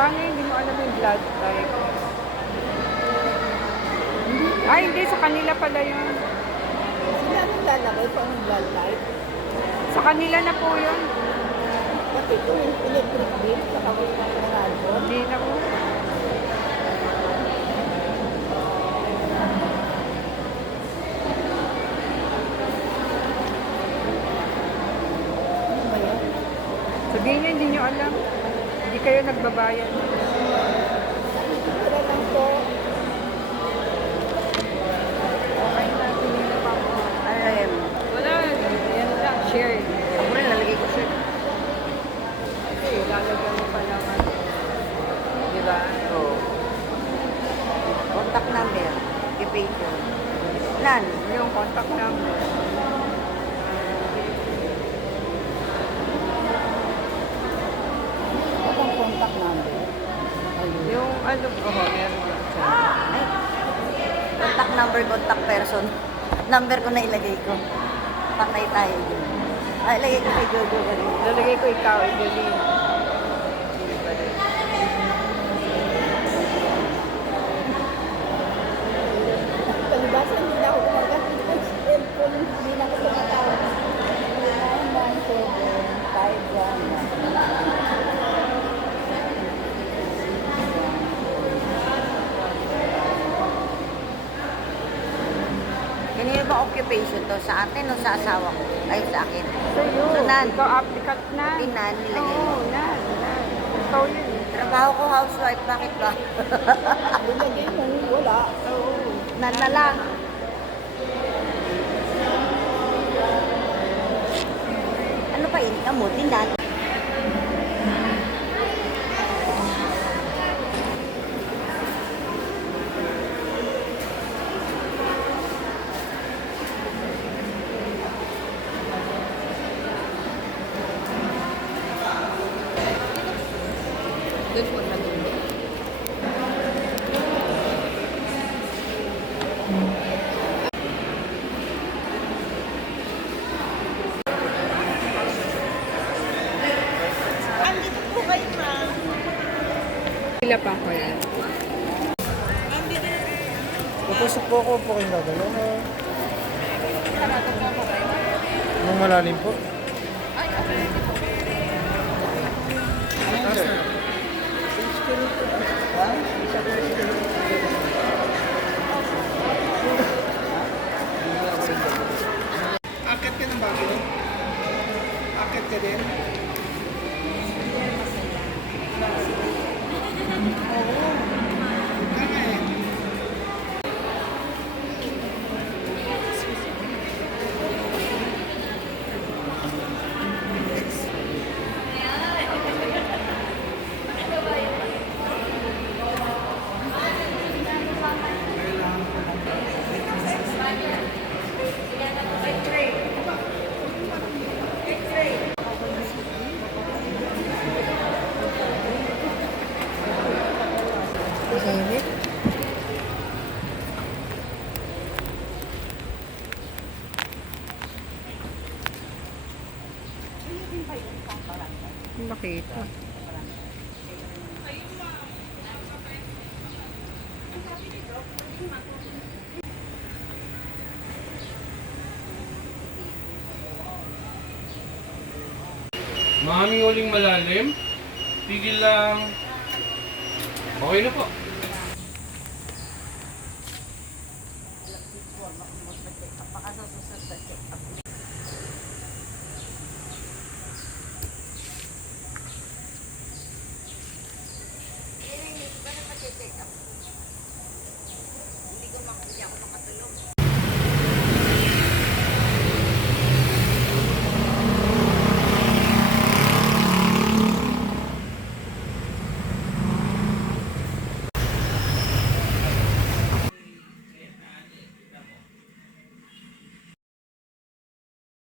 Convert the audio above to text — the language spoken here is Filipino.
Paano hindi mo alam yung blood type? Ay, hindi. Sa kanila pala yun. Sila ang lalagay kung anong blood type. Sa kanila na po yun. Kasi kung yung electric bill, saka mo yung nanalo. Hindi na po. Ano ba yan? Sabihin niyo, hindi niyo alam. Hindi kayo nagbabayad. Tira lang po. Okay na, hindi na pa po. Ano yan? Wala, yan lang, share. Ako rin, lalagay ko siya. Kasi lalagyan mo pa naman. Di ba? Oo. Contact number. Occupation. Nan. Yung contact number. Ako ang contact number. Ayun. Yung ano po, meron siya. Ay. Contact number, contact person. Number ko na ilagay ko. Patay tayo dyan. Ay, ilagay ko kay Jojo ba rin? Lalagay ko ikaw, Evelyn. Hindi ba rin? Palibasa, hindi na ako gumagamit ng cellphone. Hindi na ako tumatawag. 917-511. Kanino ba occupation to? Sa atin o sa asawa ko? Ay, sa akin. Sa'yo. So, Nan. Ikaw applicant na. Pinan, nilagay Oo, mo. Nan. Ikaw yun. Trabaho ko housewife, bakit ba? Nilagay mo, wala. Oo. Nan na lang. Ano pa yun? Kamuti, Nan. Doon po sa dulo. Andito po kayo, ma'am. Sila pa ko yan. Papasok po ako po kayong gagalaw na. Nung malalim po. Akit ka ng bago? Akit ka din? Kaya eh. Init. Nakita. Maraming uling malalim. Tigil lang. Okay na po. Baka sa susunod na check up.